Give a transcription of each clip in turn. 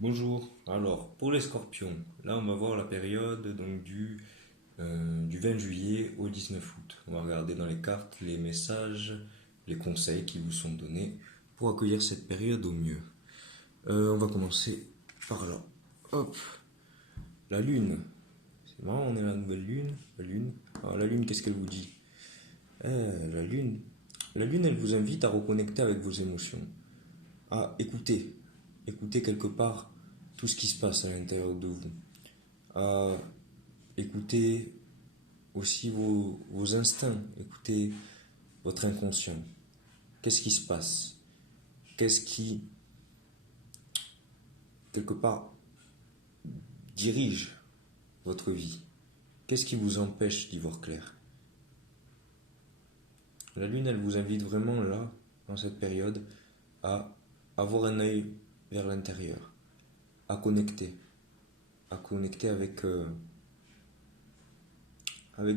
Bonjour. Alors, pour les scorpions, là on va voir la période donc du 20 juillet au 19 août. On va regarder dans les cartes les messages, les conseils qui vous sont donnés pour accueillir cette période au mieux. On va commencer par là. Hop, la lune. C'est marrant, on est à la nouvelle lune. La lune. Alors la lune, qu'est-ce qu'elle vous dit? La lune. La lune, elle vous invite à reconnecter avec vos émotions, à écouter, écouter quelque part tout ce qui se passe à l'intérieur de vous, à écouter aussi vos instincts, écouter votre inconscient. Qu'est-ce qui se passe? Qu'est-ce qui, quelque part, dirige votre vie? Qu'est-ce qui vous empêche d'y voir clair? La lune, elle vous invite vraiment là, dans cette période, à avoir un œil vers l'intérieur, à connecter, avec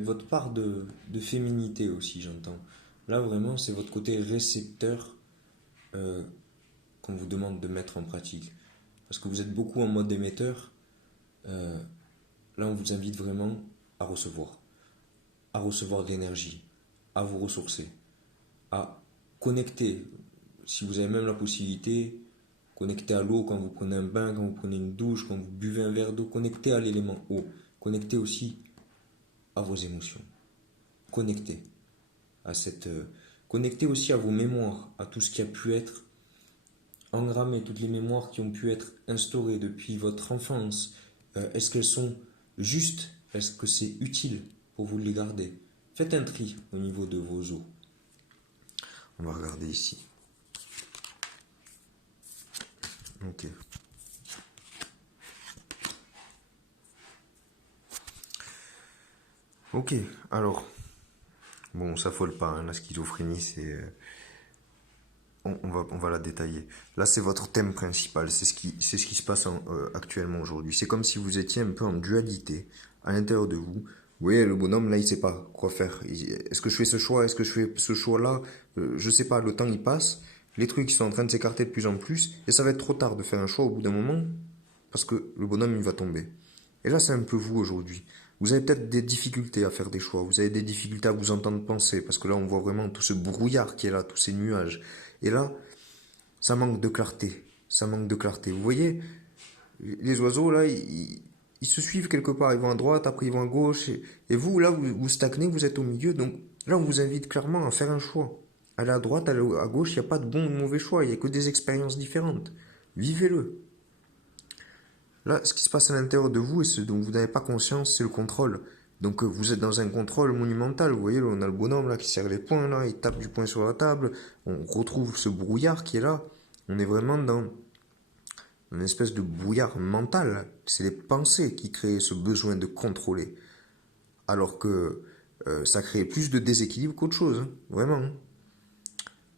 votre part de féminité aussi, j'entends. Là, vraiment, c'est votre côté récepteur qu'on vous demande de mettre en pratique. Parce que vous êtes beaucoup en mode émetteur, euh, là, on vous invite vraiment à recevoir de l'énergie, à vous ressourcer, à connecter. Si vous avez même la possibilité, connecter à l'eau quand vous prenez un bain, quand vous prenez une douche, quand vous buvez un verre d'eau, connectez à l'élément eau. Connectez aussi à vos émotions. Connectez à cette, connectez aussi à vos mémoires, à tout ce qui a pu être engrammé, toutes les mémoires qui ont pu être instaurées depuis votre enfance. Est-ce qu'elles sont justes? Est-ce que c'est utile pour vous de les garder? Faites un tri au niveau de vos os. On va regarder ici. Ok. Ok, alors, bon, on s'affole pas, hein, la schizophrénie, c'est... on va la détailler. Là, c'est votre thème principal, c'est ce qui se passe actuellement aujourd'hui. C'est comme si vous étiez un peu en dualité à l'intérieur de vous. Vous voyez, le bonhomme, là, il sait pas quoi faire. Est-ce que je fais ce choix? Est-ce que je fais ce choix-là? Je sais pas, le temps, il passe. Les trucs, ils sont en train de s'écarter de plus en plus. Et ça va être trop tard de faire un choix au bout d'un moment. Parce que le bonhomme, il va tomber. Et là, c'est un peu vous aujourd'hui. Vous avez peut-être des difficultés à faire des choix. Vous avez des difficultés à vous entendre penser. Parce que là, on voit vraiment tout ce brouillard qui est là, tous ces nuages. Et là, ça manque de clarté. Ça manque de clarté. Vous voyez, les oiseaux, là, ils se suivent quelque part. Ils vont à droite, après ils vont à gauche. Et vous, là, vous stagnez, vous êtes au milieu. Donc là, on vous invite clairement à faire un choix. Aller à droite, aller à gauche, il n'y a pas de bon ou de mauvais choix. Il n'y a que des expériences différentes. Vivez-le. Là, ce qui se passe à l'intérieur de vous et ce dont vous n'avez pas conscience, c'est le contrôle. Donc vous êtes dans un contrôle monumental. Vous voyez, là, on a le bonhomme là qui serre les poings, là, il tape du poing sur la table. On retrouve ce brouillard qui est là. On est vraiment dans une espèce de brouillard mental. C'est les pensées qui créent ce besoin de contrôler. Alors que ça crée plus de déséquilibre qu'autre chose, hein, vraiment.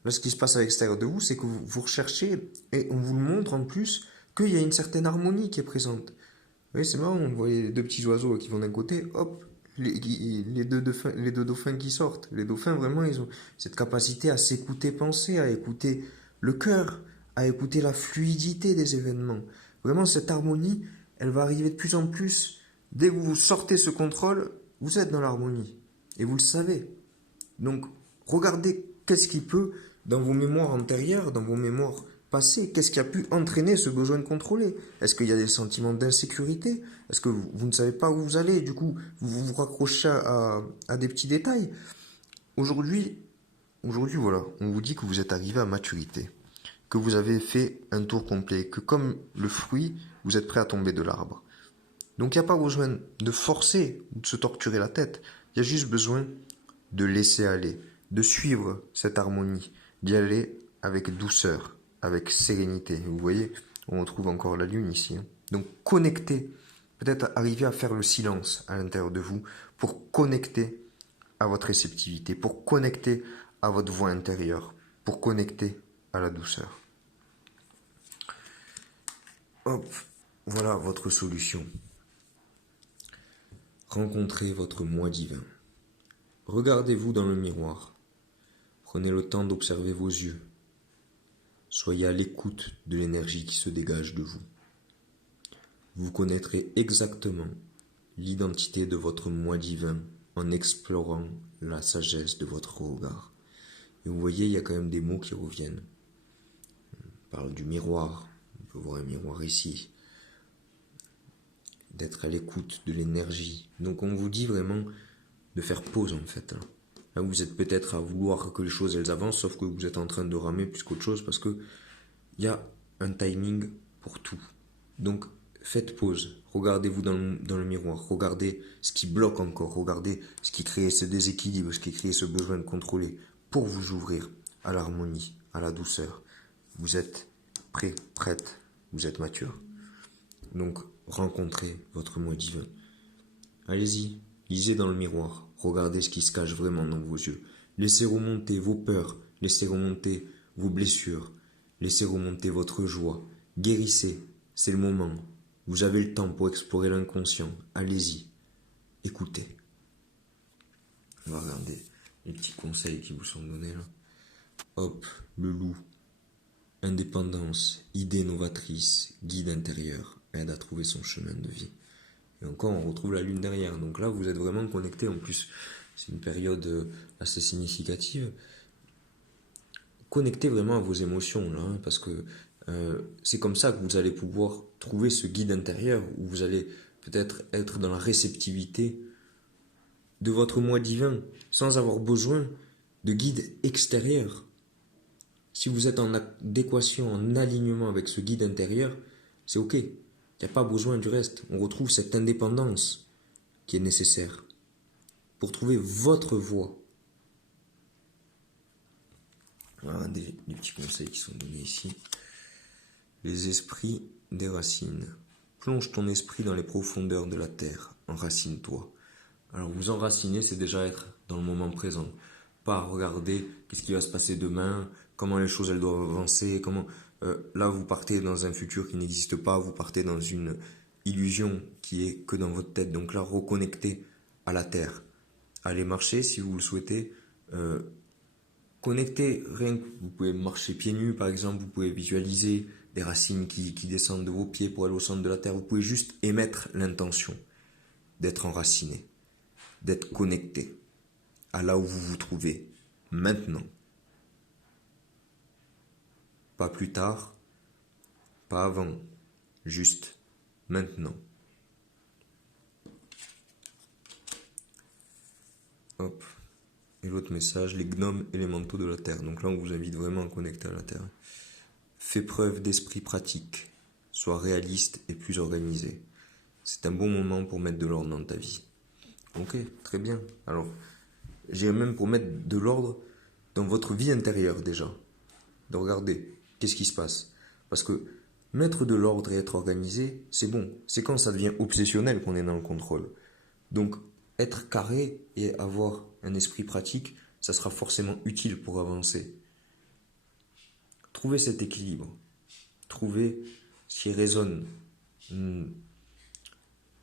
Là, ce qui se passe à l'extérieur de vous, c'est que vous recherchez, et on vous le montre en plus, qu'il y a une certaine harmonie qui est présente. Oui, c'est marrant, on voit les deux petits oiseaux qui vont d'un côté, hop, les deux dauphins qui sortent. Les dauphins, vraiment, ils ont cette capacité à s'écouter penser, à écouter le cœur, à écouter la fluidité des événements. Vraiment, cette harmonie, elle va arriver de plus en plus. Dès que vous sortez ce contrôle, vous êtes dans l'harmonie. Et vous le savez. Donc, regardez qu'est-ce qui peut, dans vos mémoires antérieures, dans vos mémoires passées, qu'est-ce qui a pu entraîner ce besoin de contrôler? Est-ce qu'il y a des sentiments d'insécurité? Est-ce que vous ne savez pas où vous allez? Du coup, vous vous raccrochez à des petits détails. Aujourd'hui, voilà, on vous dit que vous êtes arrivé à maturité, que vous avez fait un tour complet, que comme le fruit, vous êtes prêt à tomber de l'arbre. Donc il n'y a pas besoin de forcer ou de se torturer la tête. Il y a juste besoin de laisser aller, de suivre cette harmonie, d'y aller avec douceur, avec sérénité. Vous voyez, on retrouve encore la lune ici, hein. Donc connecter, peut-être arriver à faire le silence à l'intérieur de vous pour connecter à votre réceptivité, pour connecter à votre voix intérieure, pour connecter à la douceur. Hop, voilà votre solution. Rencontrez votre moi divin. Regardez-vous dans le miroir. Prenez le temps d'observer vos yeux. Soyez à l'écoute de l'énergie qui se dégage de vous. Vous connaîtrez exactement l'identité de votre moi divin en explorant la sagesse de votre regard. Et vous voyez, il y a quand même des mots qui reviennent. On parle du miroir, on peut voir un miroir ici. D'être à l'écoute de l'énergie. Donc on vous dit vraiment de faire pause en fait. Là vous êtes peut-être à vouloir que les choses elles avancent, sauf que vous êtes en train de ramer plus qu'autre chose parce que il y a un timing pour tout. Donc faites pause, regardez-vous dans le miroir, regardez ce qui bloque encore, regardez ce qui crée ce déséquilibre, ce qui crée ce besoin de contrôler pour vous ouvrir à l'harmonie, à la douceur. Vous êtes prêt, prête, vous êtes mature. Donc rencontrez votre moi divin. Allez-y, lisez dans le miroir, regardez ce qui se cache vraiment dans vos yeux. Laissez remonter vos peurs, laissez remonter vos blessures, laissez remonter votre joie. Guérissez, c'est le moment. Vous avez le temps pour explorer l'inconscient. Allez-y, écoutez. On va regarder les petits conseils qui vous sont donnés là. Hop, le loup. Indépendance, idée novatrice, guide intérieur, aide à trouver son chemin de vie. Et encore, on retrouve la lune derrière. Donc là, vous êtes vraiment connecté. En plus, c'est une période assez significative. Connectez vraiment à vos émotions, là, hein, parce que c'est comme ça que vous allez pouvoir trouver ce guide intérieur, où vous allez peut-être être dans la réceptivité de votre moi divin, sans avoir besoin de guide extérieur. Si vous êtes en adéquation, en alignement avec ce guide intérieur, c'est ok. Il n'y a pas besoin du reste. On retrouve cette indépendance qui est nécessaire pour trouver votre voie. Voilà des petits conseils qui sont donnés ici. Les esprits des racines. Plonge ton esprit dans les profondeurs de la terre. Enracine-toi. Alors vous enraciner, c'est déjà être dans le moment présent. Pas regarder qu'est-ce qui va se passer demain, comment les choses elles doivent avancer, comment là vous partez dans un futur qui n'existe pas, vous partez dans une illusion qui est que dans votre tête. Donc là, reconnectez à la terre. Allez marcher si vous le souhaitez. Connectez, rien que vous pouvez marcher pieds nus par exemple, vous pouvez visualiser des racines qui descendent de vos pieds pour aller au centre de la terre. Vous pouvez juste émettre l'intention d'être enraciné, d'être connecté à là où vous vous trouvez maintenant. Pas plus tard, pas avant, juste maintenant. Hop. Et l'autre message, les gnomes élémentaux de la terre. Donc là, on vous invite vraiment à connecter à la terre. Fais preuve d'esprit pratique. Sois réaliste et plus organisé. C'est un bon moment pour mettre de l'ordre dans ta vie. Ok, très bien. Alors, j'irais même pour mettre de l'ordre dans votre vie intérieure déjà. De regarder qu'est-ce qui se passe. Parce que mettre de l'ordre et être organisé, c'est bon. C'est quand ça devient obsessionnel qu'on est dans le contrôle. Donc, être carré et avoir un esprit pratique, ça sera forcément utile pour avancer. Trouvez cet équilibre. Trouvez ce qui résonne.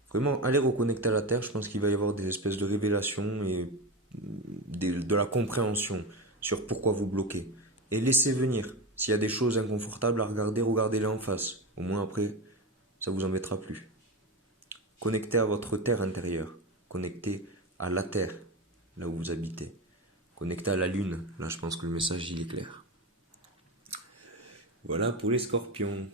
Vraiment, allez reconnecter à la terre. Je pense qu'il va y avoir des espèces de révélations et de la compréhension sur pourquoi vous bloquez. Et laissez venir. S'il y a des choses inconfortables à regarder, regardez-les en face. Au moins après, ça vous embêtera plus. Connectez à votre terre intérieure. Connectez à la terre, là où vous habitez. Connectez à la lune. Là, je pense que le message, il est clair. Voilà pour les scorpions.